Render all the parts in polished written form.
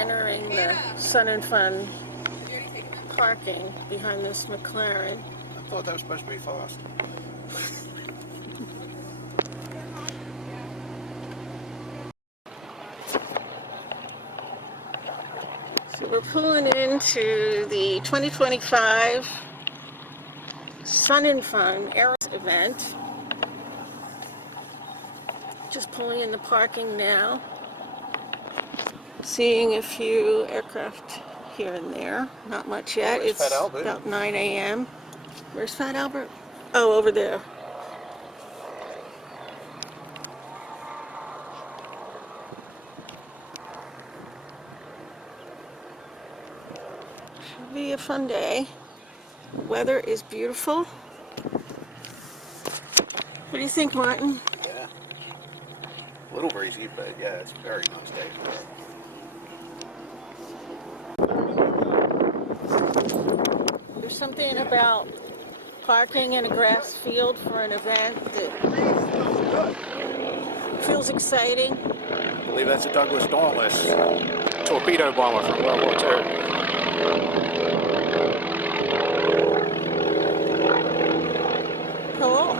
entering the Sun and Fun parking behind this McLaren. I thought that was supposed to be fast. So we're pulling into the 2025 Sun and Fun Aerospace event. Just pulling in the parking now. Seeing a few aircraft here and there. Not much yet. Where's It's Fat Albert? about 9 a.m. Where's Fat Albert? Oh, over there. Should be a fun day. The weather is beautiful. What do you think, Martin? Yeah. A little breezy, but yeah, it's a very nice day. There's something about parking in a grass field for an event that feels exciting. I believe that's a Douglas Dauntless torpedo bomber from World War II. Cool.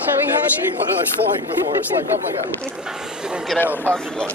So we I've never had seen one of those flying before. It's like, oh my god. Didn't get out of the parking lot.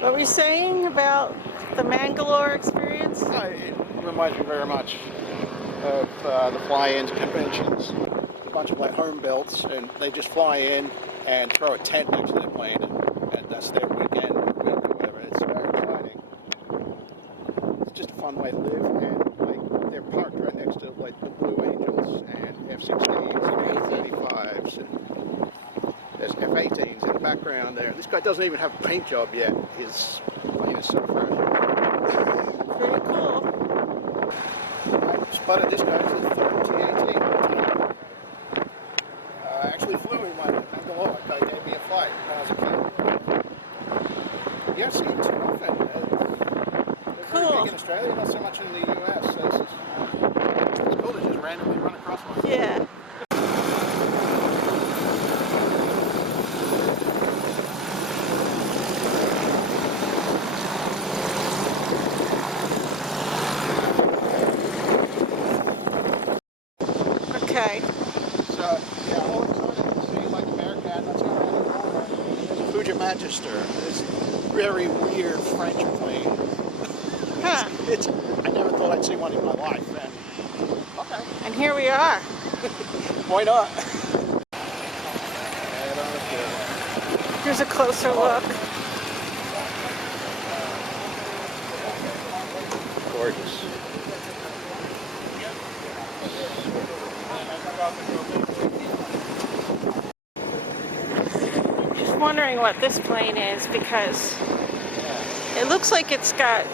What were you saying about the Mangalore experience? It reminds me very much of the fly-in conventions. A bunch of like home builds, and they just fly in and throw a tent next to their plane, and that's their weekend or whatever. It's very exciting. It's just a fun way to live, and like they're parked right next to like the Blue Angels and F-16s and F-35s, and there's F-18s in the background there. This guy doesn't even have a paint job yet. His plane is so fresh. Very cool. I spotted this guy. This is the third T-18. Actually flew in one at Bangalore. Guy gave me a flight when I was a kid. You don't see it too often. They're Cool. very big in Australia, not so much in the US. So it's cool to just randomly run across one. Yeah. Okay. So, yeah, all excited to see like the Bearcat. That's all around the corner. There's a Fuji Magister. This very weird French plane. Huh. I never thought I'd see one in my life. And, okay. And here we are. Why not? Here's a closer look. Gorgeous. Just wondering what this plane is because it looks like it's got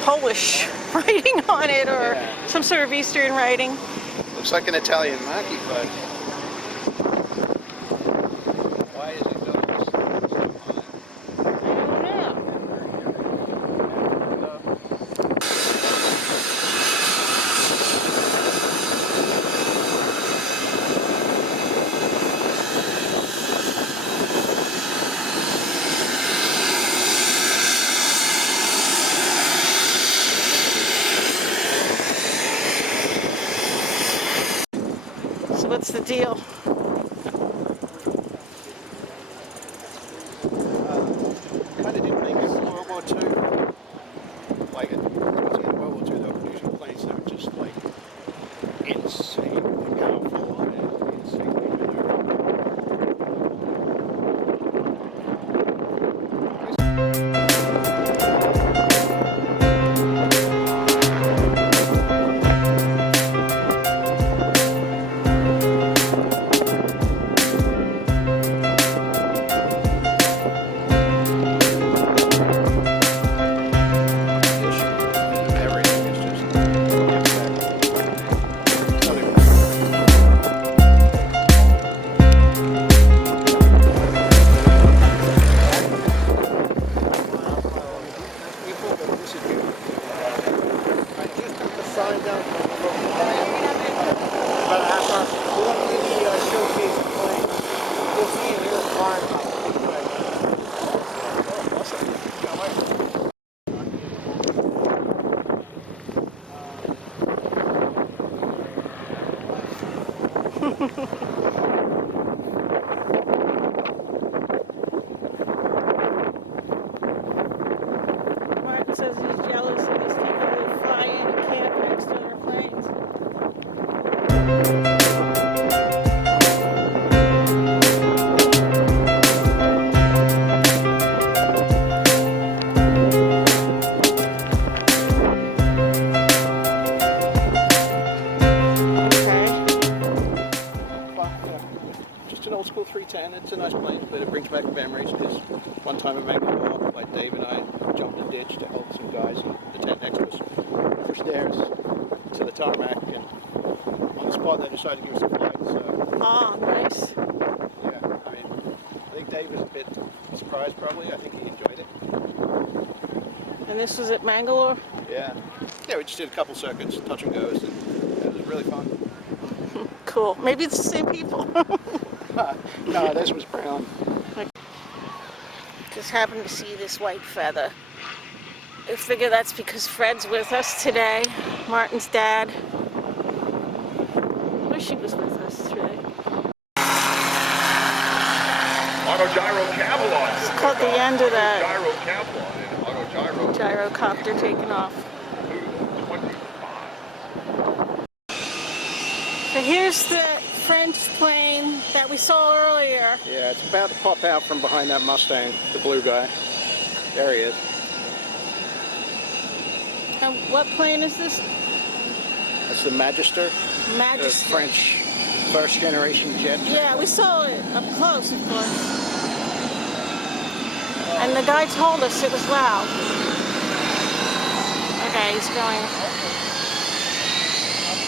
Polish writing on it or some sort of Eastern writing. Looks like an Italian marquee, but why is he building this? I don't know. What's the deal? Kind of didn't make it in World War II. Like, it wasn't in World War II, they were producing planes that were just like insanely powerful and insanely maneuverable. Everything is just sign down about a half hour. We want to do the showcase plane. We'll see you here tomorrow. Awesome. Can't wait. Martin says he's jealous of these people who fly in and camp next to their planes. Just an old school 310. It's a nice plane, but it brings back memories because one time in Bangalore, like Dave and I jumped a ditch to help some guys in the tent next to us push theirs to the tarmac, and on the spot they decided to give us a flight. So Oh, nice. yeah, I mean, I think Dave was a bit surprised probably. I think he enjoyed it. And this was at Mangalore? Yeah, we just did a couple circuits, touch and goes, and it was really fun. Cool. Maybe it's the same people. No, this was brown. Just happened to see this white feather. I figure that's because Fred's with us today, Martin's dad. I wish he was with us today. Auto gyro cavalon. It's called the end of that Gyro cavalon and auto gyro. gyrocopter taking off. 25. So here's the French plane that we saw earlier. Yeah, it's about to pop out from behind that Mustang, the blue guy. There he is. And what plane is this? That's the Magister. Magister. The French first generation jet. Yeah, we saw it up close, of course. And the guy told us it was loud. Okay, he's going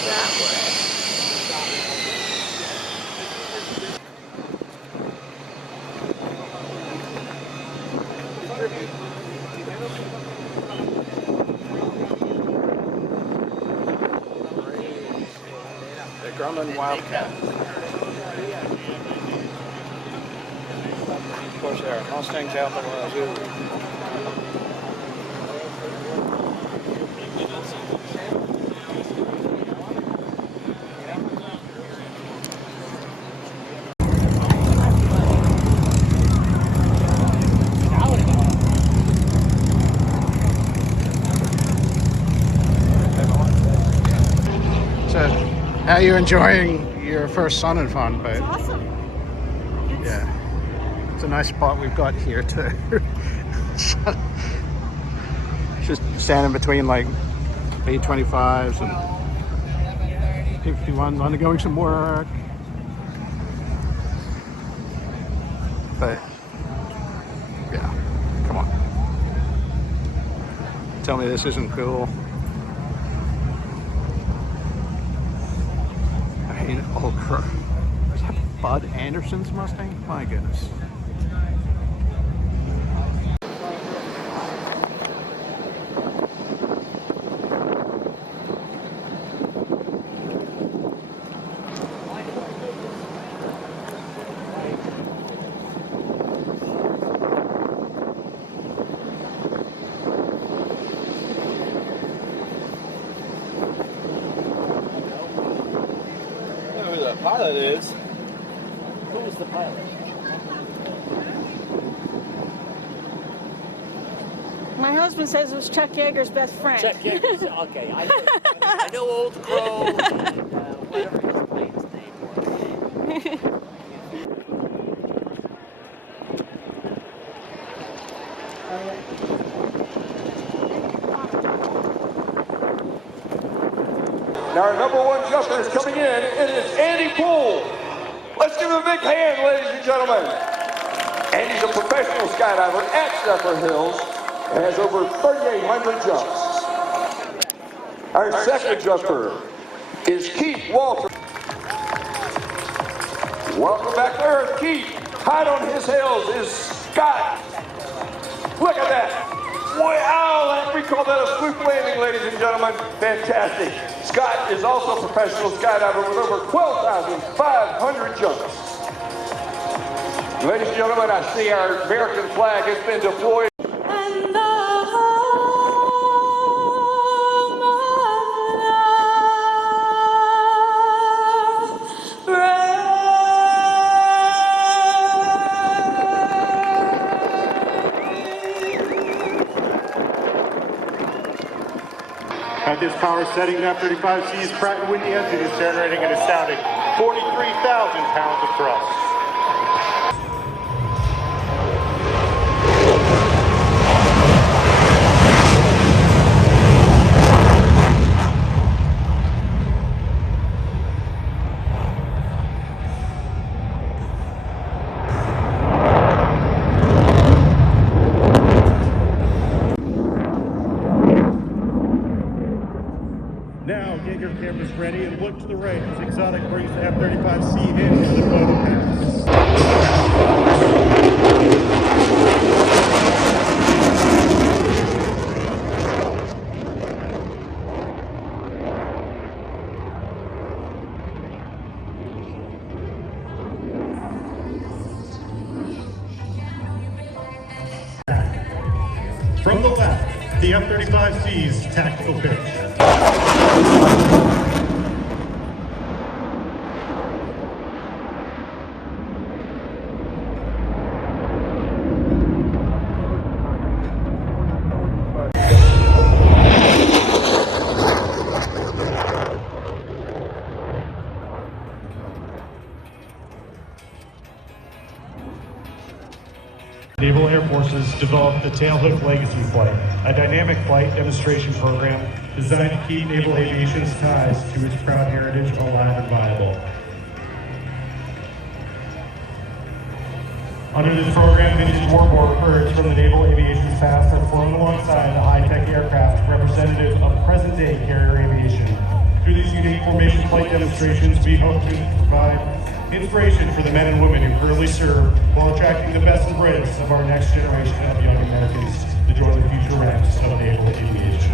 that way. The Grumman Wildcat. Of course, there are Mustangs out there too. So, how are you enjoying your first Sun and Fun, babe? It's awesome. Yeah, it's a nice spot we've got here too. Just standing between like B-25s and P-51s, undergoing some work. But yeah, come on. Tell me this isn't cool. I mean, oh crap. Is that Bud Anderson's Mustang? My goodness. pilot is. Who is the pilot? My husband says it was Chuck Yeager's best friend. Chuck Yeager's, okay. I know Old Crow and whatever his plane's name was. Now our number one jumper is coming in. It is Andy Poole. Let's give him a big hand, ladies and gentlemen. Andy's a professional skydiver at Shepherd Hills and has over 3,800 jumps. Our second jumper is Keith Walter. Welcome back to Earth, Keith. Hot on his heels is Scott. Look at that. Wow, we call that a swoop landing, ladies and gentlemen. Fantastic. Scott is also a professional skydiver with over 12,500 jumps. Ladies and gentlemen, I see our American flag has been deployed. And the home of love At this power setting, the F-35C's Pratt & Whitney engine is generating an astounding 43,000 pounds of thrust. Now, get your cameras ready and look to the right as Exotic brings the F-35C into the photo pass. From the left, the F-35C's tactical pitch. Naval Air Forces developed the Tailhook Legacy Flight, a dynamic flight demonstration program designed to keep naval aviation's ties to its proud heritage alive and viable. Under this program, vintage warbirds from the naval aviation's past have flown alongside the high-tech aircraft representative of present-day carrier aviation. Through these unique formation flight demonstrations, we hope to provide inspiration for the men and women who currently serve while attracting the best and brightest of our next generation of young Americans to join the future ranks of naval aviation.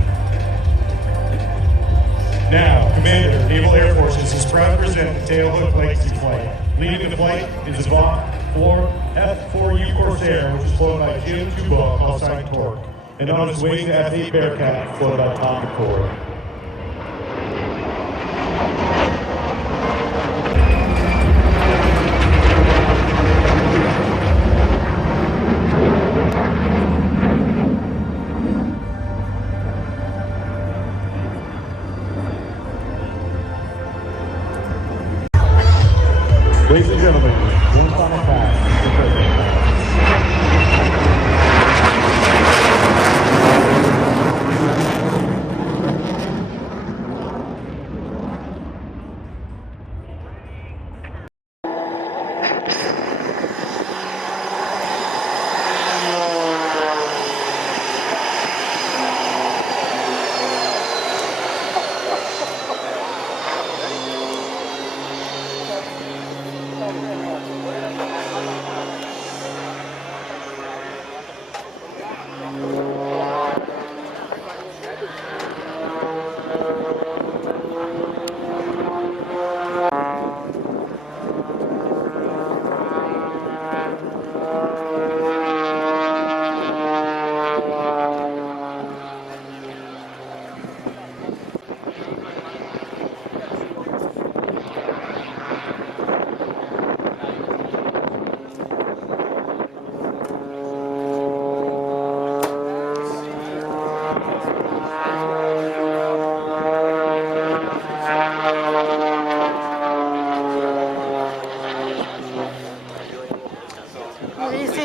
Now, Commander, Naval Air Forces is proud to present the Tailhook Legacy Flight. Leading the flight is a Block 4 F4U Corsair, which is flown by Jim Tuba, call sign Torque, and on its way to F8 Bearcat, flown by Tom McCord. Ladies and gentlemen, one final pass for President.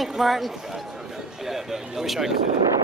think, Martin? I wish I could do that.